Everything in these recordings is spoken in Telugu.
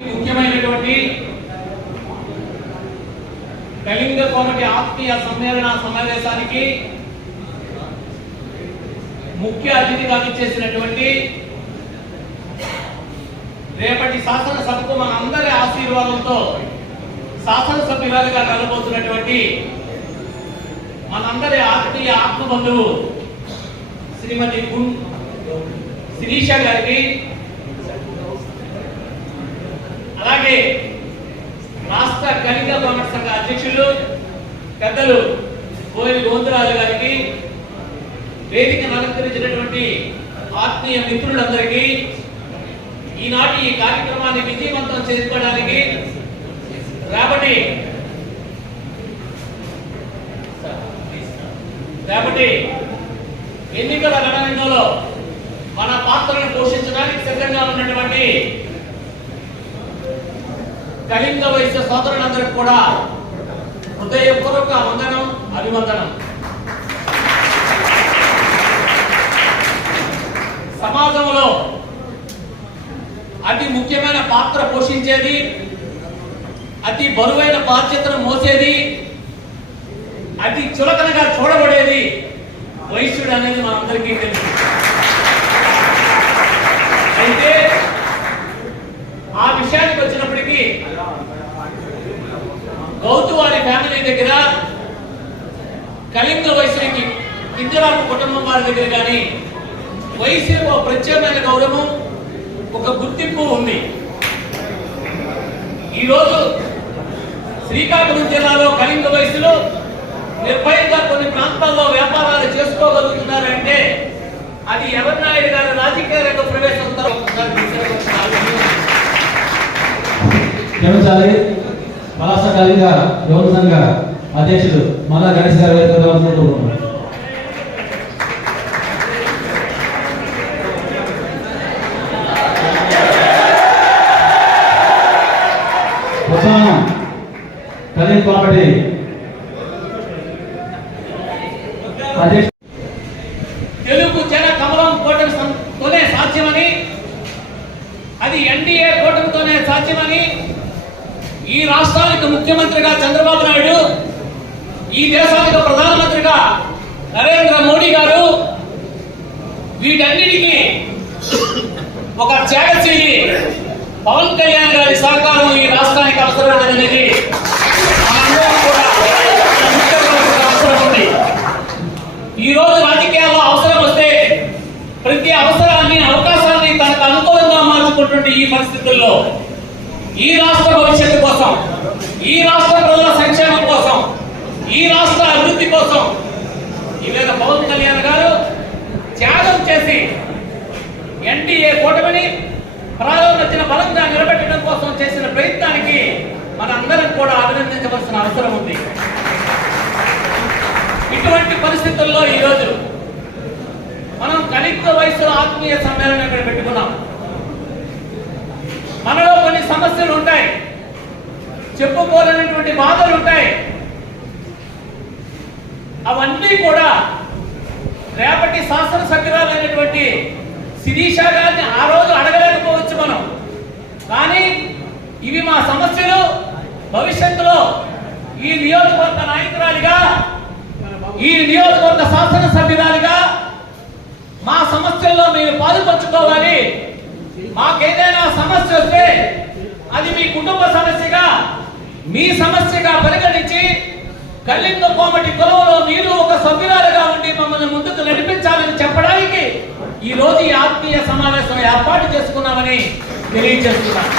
ముఖ్యమైనటువంటి కళింగ కోమటి ఆత్మీయ సమ్మేళన సమావేశానికి ముఖ్య అతిథిగా ఇచ్చేసినటువంటి రేపటి శాసనసభకు మన అందరి ఆశీర్వాదంతో శాసనసభ్యురాలుగా కలబోతున్నటువంటి మనందరి ఆత్మీయ ఆత్మబంధువు శ్రీమతి శిరీష గారికి అలాగే రాష్ట్ర గణిత భవన సంఘ అధ్యక్షులు పెద్దలు కోయిల గోంతురాజు గారికి వేదిక అలంకరించినటువంటి ఆత్మీయ మిత్రులందరికీ ఈనాటి ఈ కార్యక్రమాన్ని విజయవంతం చేసుకోవడానికి రేపటి రేపటి ఎన్నికల రణరంగంలో మన పాత్రను పోషించడానికి సిద్ధంగా ఉన్నటువంటి కళింగ వయసు సోదరులందరికి కూడా హృదయపూర్వక వందనం అభివందనం. సమాజంలో అతి ముఖ్యమైన పాత్ర పోషించేది అతి బరువైన బాధ్యతను మోసేది అతి చులకనగా చూడబడేది వైశ్యుడు అనేది మనందరికీ తెలుసు. అయితే గౌతు వారి ఫ్యామిలీ దగ్గర కళింగ వయసుకి కింజరాపు కుటుంబం వారి దగ్గర కానీ వైశ్యకు ఒక ప్రత్యేకమైన గౌరవం ఒక గుర్తింపు ఉంది. ఈరోజు శ్రీకాకుళం జిల్లాలో కళింగ వయసులో నిర్భయంగా కొన్ని ప్రాంతాల్లో వ్యాపారాలు చేసుకోగలుగుతున్నారంటే అది ఎవరినాయుడు గారి రాజకీయ రంగ ప్రవేశం తర్వాత పలాస కలిగా యువత సంఘ అధ్యక్షుడు? మల్లా గణేష్ గారు వేదిక కోరుకుంటున్నాం ఉత్సాహం కలిగి కాబట్టి వీటన్నిటికీ ఒక త్యాగశీలి పవన్ కళ్యాణ్ గారి సహకారం ఈ రాష్ట్రానికి అవసరమైనది కూడా అవసరం ఈ రోజు రాజకీయాల్లో అవసరం వస్తే ప్రతి అవసరాన్ని అవకాశాన్ని తనకు అనుకూలంగా మార్చుకుంటుంటే ఈ పరిస్థితుల్లో ఈ రాష్ట్ర భవిష్యత్తు కోసం ఈ రాష్ట్ర ప్రజల సంక్షేమం కోసం ఈ రాష్ట్ర అభివృద్ధి కోసం ఈవేళ పవన్ కళ్యాణ్ గారు త్యాగం చేసి ఎన్డీఏ కూటమిని ప్రారంభం వచ్చిన బలంగా నిలబెట్టడం కోసం చేసిన ప్రయత్నానికి మనందరం కూడా అభినందించవలసిన అవసరం ఉంది. ఇటువంటి పరిస్థితుల్లో ఈరోజు మనం కనిష్ట వయసులో ఆత్మీయ సమ్మేళనం ఇక్కడ పెట్టుకున్నాం. మనలో కొన్ని సమస్యలు ఉంటాయి. చెప్పుకోలేనటువంటి బాధలు ఉంటాయి. అవన్నీ కూడా రేపటి శాసనసభ్యురాలైనటువంటి శిరీష గారిని ఆ రోజు అడగలేకపోవచ్చు మనం. కానీ ఇవి మా సమస్యలు. భవిష్యత్తులో ఈ నియోజకవర్గ నాయకురాలిగా ఈ నియోజకవర్గ శాసనసభ్యురాలిగా మా సమస్యల్లో మీరు పాలుపంచుకోవాలి. మాకేదైనా సమస్య వస్తే అది మీ కుటుంబ సమస్యగా మీ సమస్యగా పరిగణించి కళ్ళింగ కోమటి కులంలో మీరు ఒక సభ్యురాలుగా ఉండి మమ్మల్ని ముందుకు నడిపించాలని చెప్పడానికి ఈ రోజు ఈ ఆత్మీయ సమావేశం ఏర్పాటు చేసుకున్నామని తెలియజేస్తున్నాను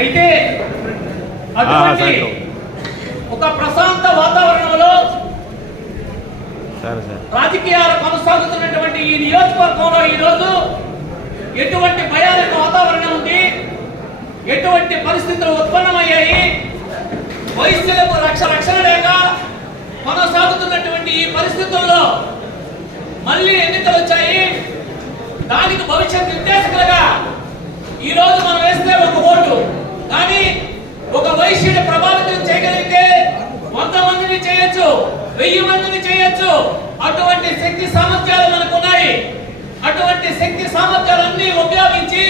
అయితే సాయంత్రం. ఒక ప్రశాంత వాతావరణంలో సరే సరే. రాజకీయాలు కొనసాగుతున్నటువంటి ఈ నియోజకవర్గంలో ఈరోజు ఎటువంటి భయానక వాతావరణం ఉంది? ఎటువంటి పరిస్థితులు ఉత్పన్నమయ్యాయి? వయస్సులకు రక్ష రక్షణ లేక కొనసాగుతున్నటువంటి ఈ పరిస్థితుల్లో మళ్ళీ ఎన్నికలు వచ్చాయి. దానికి భవిష్యత్ నిర్దేశకులుగా ఈ రోజు మనం వేస్తే ఒక ఓటు. కానీ ఒక వైశ్యుని ప్రభావితం చేయగలిగితే వంద మందిని చేయొచ్చు వెయ్యి మందిని చేయొచ్చు. అటువంటి శక్తి సామర్థ్యాలు మనకు ఉన్నాయి అటువంటి శక్తి సామర్థ్యాలన్నీ ఉపయోగించి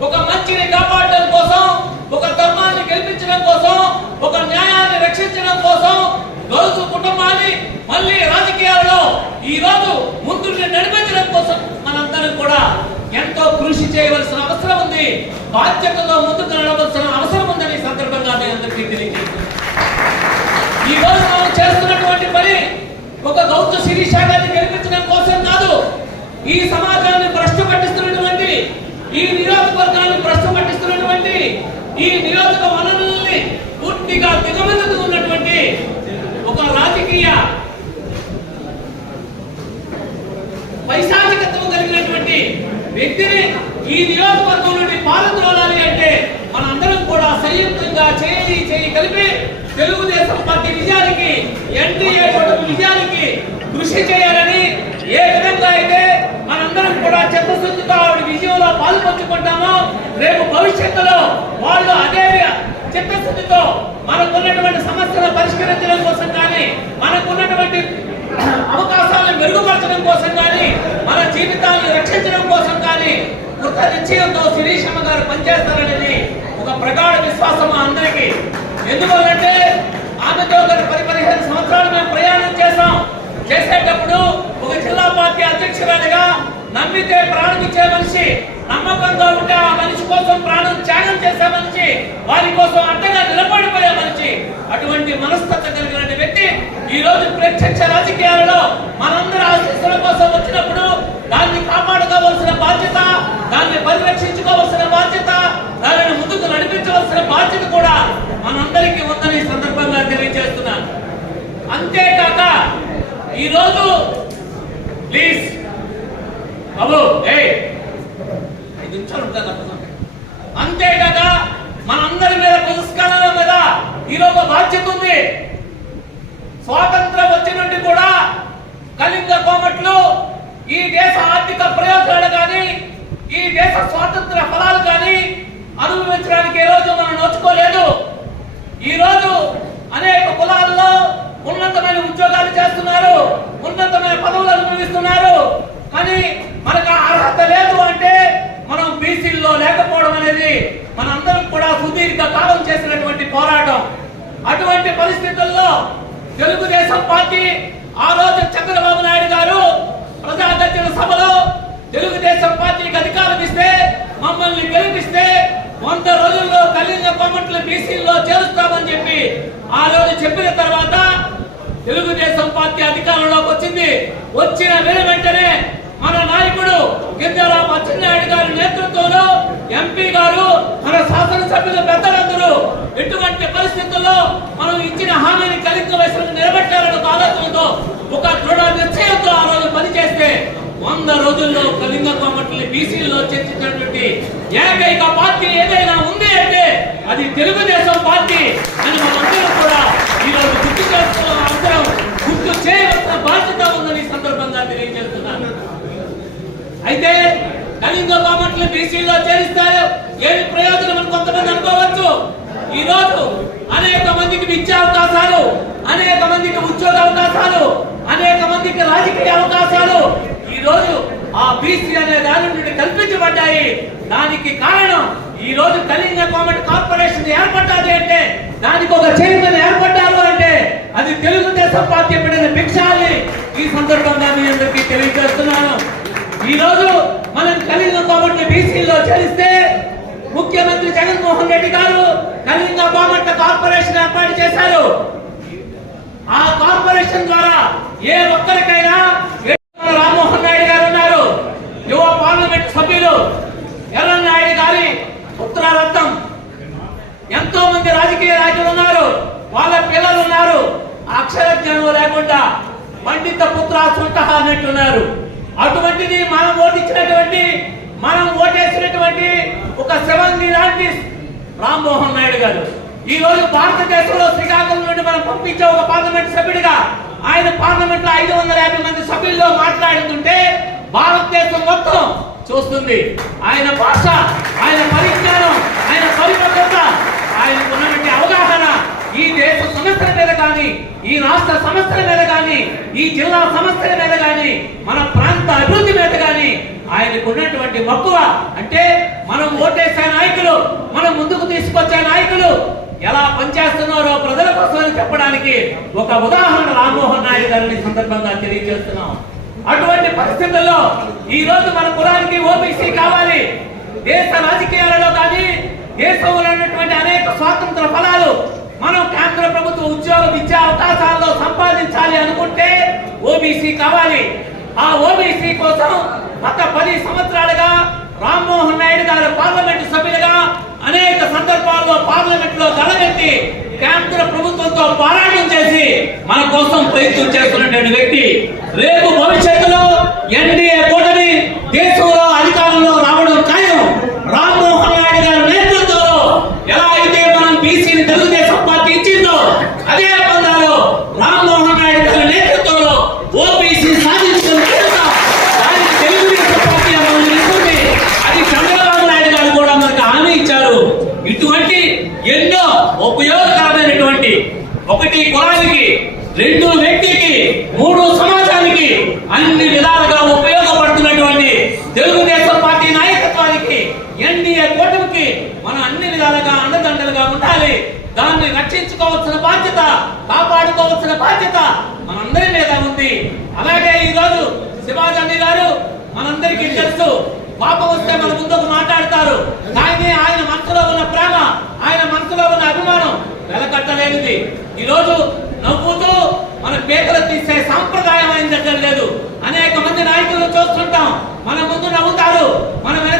ఒక మంచిని కాపాడడం కోసం ఒక ధర్మాన్ని గెలిపించడం కోసం ఒక న్యాయాన్ని రక్షించడం కోసం రోజు కుటుంబాన్ని మళ్ళీ రాజకీయాల్లో ఈ రోజు ముందు నడిపే కోసం మనందరం కూడా ఎంతో కృషి చేయవలసిన అవసరం ఉంది. బాధ్యతతో ముందుకు నడవలసిన అవసరం ఉందని సందర్భంగా నేను అందరికీ తెలియజేస్తున్నాను. ఈ రోజు మనం చేస్తున్నటువంటి పని ఒక గౌతు శిరీష గారిని గెలిపించడం కోసం కాదు ఈ సమాజాన్ని భ్రష్టు పట్టిస్తున్నటువంటి ఈ నియోజకవర్గాన్ని భ్రష్టు పట్టిస్తున్నటువంటి ఈ నియోజక వనరుల్ని పూర్తిగా దిగమిందుతూ ఉన్నటువంటి ఒక రాజకీయ పైశాచికత్వం కలిగినటువంటి వ్యక్తిని ఈ నియోజకవర్గం నుండి పాలద్రోలాలి అంటే మనందరం కూడా సంయుక్తంగా చేయి చేయి కలిపి తెలుగుదేశం పార్టీ విజయానికి ఎన్డీఏ కూటమి విజయానికి కృషి చేయాలని ఏ విధంగా అయితే మనందరం కూడా చిత్తశుద్ధితో ఆవిడ విజయంలో పాల్పంచుకుంటామో రేపు భవిష్యత్తులో వాళ్ళు అదే చిత్తశుద్ధితో మనకున్నటువంటి సమస్యలను పరిష్కరించడం కోసం కానీ మనకున్నటువంటి అవకాశాలను మెరుగుపరచడం కోసం కానీ మన జీవితాన్ని రక్షించడం కోసం కానీ కృత నిశ్చయంతో శిరీషమ్మ గారు పనిచేస్తారనేది ఒక ప్రగాఢ విశ్వాసం మా అందరికీ. ఎందువల్లంటే ఆమెతో గత పది పదిహేను సంవత్సరాలు మేము ప్రయాణం చేసాం చేసేటప్పుడు ఒక జిల్లా పార్టీ అధ్యక్షురాలిగా నమ్మితే ప్రాణమిచ్చే మనిషి నమ్మకంతో ఉంటే ఆ మనిషి కోసం ప్రాణం త్యాగం చేసే మనిషి వారి కోసం అంతగా నిలబడిపోయే మనిషి అటువంటి మనస్తత్వం కలిగిన వ్యక్తి ఈ రోజు ప్రత్యక్ష రాజకీయాలలో మనందరి ఆశీస్సుల కోసం వచ్చినప్పుడు దాన్ని కాపాడుకోవాల్సిన బాధ్యత దాన్ని పరిరక్షించుకోవాల్సిన బాధ్యత దానిని ముందుకు నడిపించవలసిన బాధ్యత కూడా మనందరికీ ఉందని ఈ సందర్భంగా తెలియజేస్తున్నాను. అంతేకాక ఈరోజు ప్లీజ్ బాబు ఏ నిమిషాలు ఉంటాను తప్పకుండా. అంతేకాక మనందరి మీద పురస్కారాల మీద ఈరోజు ఒక బాధ్యత ఉంది స్వాతంత్రం వచ్చి నుండి కూడా కళింగ కోమట్లు ఈ దేశ ఆర్థిక ప్రయోజనాలు కానీ ఈ దేశ స్వాతంత్ర ఫలాలు కానీ అనుభవించడానికి ఏ రోజు మనం నోచుకోలేదు ఈ రోజు అనేక కులాల్లో ఉన్నతమైన ఉద్యోగాలు చేస్తున్నారు ఉన్నతమైన పదవులు అనుభవిస్తున్నారు కానీ మనకు ఆ అర్హత లేదు అంటే మనం బీసీల్లో లేకపోవడం అనేది మనందరం కూడా సుదీర్ఘ కాలం చేసినటువంటి పోరాటం అటువంటి పరిస్థితుల్లో తెలుగుదేశం పార్టీ ఆ రోజు చంద్రబాబు నాయుడు గారు ప్రజాగర్జన సభలో తెలుగుదేశం పార్టీకి అధికారం ఇస్తే మమ్మల్ని గెలిపిస్తే వంద రోజుల్లో కలిగిన కొమ్మట్లు బీసీల్లో చేరుస్తామని చెప్పి ఆ రోజు చెప్పిన తర్వాత తెలుగుదేశం పార్టీ అధికారంలోకి వచ్చింది. వచ్చిన వెను వెంటనే మన నాయకుడు గిద్దరాం అచ్చెన్నాయుడు గారి నేతృత్వంలో ఎంపీ గారు మన శాసనసభ్యుల పెద్దలందరూ ఎటువంటి పరిస్థితుల్లో మనం ఇచ్చిన హామీని కలిగిన వయసులను నిలబెట్టాలన్న ఒక ఆలోచనతో ఒక దృఢ నిశ్చయంతో ఆ రోజు పనిచేస్తే వంద రోజుల్లో కళింగ కోమటిని బీసీలో చర్చించినటువంటి ఏకైక పార్టీ ఏదైనా ఉంది అంటే అది తెలుగుదేశం పార్టీ అని మనందరం కూడా ఈరోజు గుర్తు చేసుకోవడం అవసరం గుర్తు చేయవలసిన బాధ్యత ఉందని సందర్భంగా తెలియజేస్తున్నాను. అయితే కళింగ కోమట్లు బీసీలో చేరిస్తారు. ఏమి ప్రయోజనం అని కొంతమంది అనుకోవచ్చు. ఈ రోజు అనేక మందికి విద్యా అవకాశాలు అనేక మందికి ఉద్యోగ అవకాశాలు అనేక మందికి రాజకీయ అవకాశాలు ఈ రోజు ఆ బీసీ అనే దాని నుండి కల్పించబడ్డాయి. దానికి కారణం ఈ రోజు కళింగ కోమటి కార్పొరేషన్ ఏర్పడ్డాది అంటే దానికి ఒక చైర్మన్ ఏర్పడ్డారు అంటే అది తెలుగుదేశం పార్టీ పడిన భిక్షాన్ని ఈ సందర్భంగా మీ అందరికీ తెలియజేస్తున్నాను. ఈ రోజు మనం కలిగిన కాబట్టి బీసీలో చేరిస్తే ముఖ్యమంత్రి జగన్మోహన్ రెడ్డి గారు కళింగ బామట్ల కార్పొరేషన్ ఏర్పాటు చేశారు. ఆ కార్పొరేషన్ ద్వారా ఏ ఒక్కరికైనా మంది రాజులు ఉన్నారు వాళ్ళ పిల్లలు ఉన్నారు. అక్షర జ్ఞానం లేకుండా పండిత పుత్ర సుంట అన్నట్టున్నారు. అటువంటిది మనం ఓటించినటువంటి మనం ఓటేసినటువంటి ఒక శివంగి లాంటి రామ్మోహన్ నాయుడు గారు. ఈ రోజు భారతదేశంలో శ్రీకాకుళం నుండి మనం పంపించే ఒక పార్లమెంట్ సభ్యుడిగా ఆయన పార్లమెంట్లో ఐదు వందల యాభై మంది సభ్యుల్లో మాట్లాడుతుంటే భారతదేశం మొత్తం చూస్తుంది. ఆయన భాష ఆయన పరిజ్ఞానం ఆయన పరిపక్వత ఆయనకున్న ఈ దేశ సమస్యల మీద కానీ ఈ రాష్ట్ర సమస్యల మీద కానీ ఈ జిల్లా సమస్యల మీద కానీ మన ప్రాంత అభివృద్ధి మీద కానీ ఆయనకు ఉన్నటువంటి మక్కువ అంటే మనం ఓటేసే నాయకులు మనం ముందుకు తీసుకొచ్చే నాయకులు ఎలా పనిచేస్తున్నారో ప్రజల కోసం చెప్పడానికి ఒక ఉదాహరణ రామ్మోహన్ నాయుడు గారిని సందర్భంగా తెలియజేస్తున్నాం. అటువంటి పరిస్థితుల్లో ఈ రోజు మన కులానికి ఓబీసీ కావాలి. దేశ రాజకీయాలలో కానీ దేశంలో ఉన్నటువంటి అనేక స్వాతంత్ర ఫలాలు మనం కేంద్ర ప్రభుత్వ ఉద్యోగ విద్యా అవకాశాల్లో సంపాదించాలి అనుకుంటే ఓబీసీ కావాలి. ఆ ఓబీసీ కోసం గత పది సంవత్సరాలుగా రామ్మోహన్ నాయుడు గారు పార్లమెంటు సభ్యులుగా అనేక సందర్భాల్లో పార్లమెంట్లో గలగెత్తి కేంద్ర ప్రభుత్వంతో పోరాటం చేసి మన కోసం ప్రయత్నం చేస్తున్నటువంటి వ్యక్తి రేపు భవిష్యత్తులో ఎన్డీఏ కూటమి దేశంలో అధికారంలో రావడం ఖాయం రామ్మోహన్ నాయుడు గారి నేతృత్వంలో ఎలా అయితే మనం బీసీని తెలుగుదేశం పార్టీ ఇచ్చిందో అదే పందాలో రామ్మోహన్ నాయుడు గారి నేతృత్వంలో ఓబీసీ సాధించడం చేస్తాం దానికి తెలుగుదేశం పార్టీ మనల్ని ఇస్తుంది అది చంద్రబాబు నాయుడు గారు కూడా మనకు హామీ ఇచ్చారు ఇటువంటి ఎన్నో ఉపయోగకరమైనటువంటి ఒకటి కులానికి రెండు వ్యక్తికి మూడు సమాజానికి అన్ని విధాలుగా ఉపయోగపడుతున్నటువంటి తెలుగుదేశం పార్టీ నాయకత్వానికి ప్రభుకి మనం అన్ని విధాలుగా అండదండలుగా ఉండాలి. దాన్ని రక్షించుకోవాల్సిన బాధ్యత కాపాడుకోవాల్సిన బాధ్యత మనందరి మీద ఉంది. అలాగే ఈ రోజు శివాజీ గారు మనందరికీ తెలుసు పాపం వస్తే మన ముందుకు మాట్లాడతారు. కానీ ఆయన మనసులో ఉన్న ప్రేమ ఆయన మనసులో ఉన్న అభిమానం వెలకట్టలేనిది. ఈ రోజు నవ్వుతూ మన పేదలు తీసే సాంప్రదాయం ఆయన దగ్గర లేదు. అనేక మంది నాయకులు చూస్తుంటాం. మన ముందు నవ్వుతారు. మనం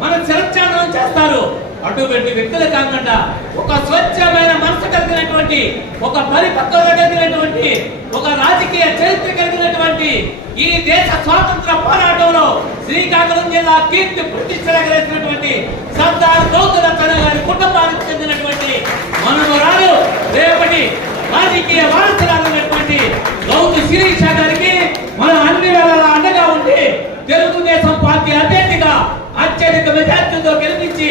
మన శిరచ్ఛాదనం చేస్తారు. అటువంటి వ్యక్తులు కాకుండా ఒక స్వచ్ఛమైన మనసు కలిగినటువంటి ఒక పరిపక్వత కలిగినటువంటి ఒక రాజకీయ చరిత్ర కలిగినటువంటి ఈ దేశ స్వాతంత్ర పోరాటంలో శ్రీకాకుళం జిల్లా కీర్తి ప్రతిష్టలగినటువంటి సర్దార్ గౌతమ గారి కుటుంబానికి చెందినటువంటి మనవరాలు రేపటి రాజకీయ వారసురాలైనటువంటి గౌతు శిరీష గారికి మనం అన్ని వేళలా అండగా ఉండి తెలుగుదేశం పార్టీ అభ్యర్థిగా అత్యధిక నుంచి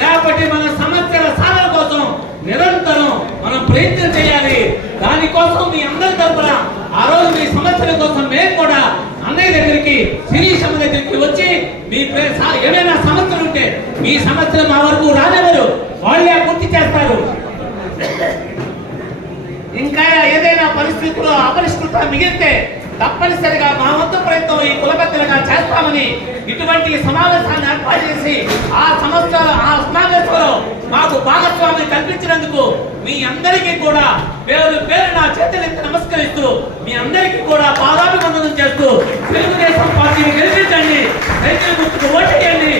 రేపటి మన సమస్యల సాధన కోసం నిరంతరం మనం ప్రయత్నం చేయాలి. దానికోసం మీ అందరి తరపున ఆ రోజు మీ సమస్యల కోసం మేము కూడా అన్నయ్య దగ్గరికి శిరీషమ్మ దగ్గరికి వచ్చి మీ ఏమైనా సమస్యలు ఉంటే మీ సమస్యలు మా వరకు రానివ్వరు. వాళ్ళే పూర్తి చేస్తారు. ఇంకా ఏదైనా పరిస్థితుల్లో అపరిష్కృత మిగిలితే తప్పనిసరిగా మా వంతు ప్రయత్నం ఈ కులపెద్దలుగా చేస్తామని ఇటువంటి సమావేశాన్ని ఏర్పాటు చేసి ఆ సంస్థ ఆ సమావేశంలో మాకు భాగస్వామి కల్పించినందుకు మీ అందరికీ కూడా పేరు పేరు నా చేతులెత్తి నమస్కరిస్తూ మీ అందరికీ కూడా పాదాభివందనం చేస్తూ తెలుగుదేశం పార్టీని గెలిపించండి. రైతుల గుర్తుకు ఓటేయండి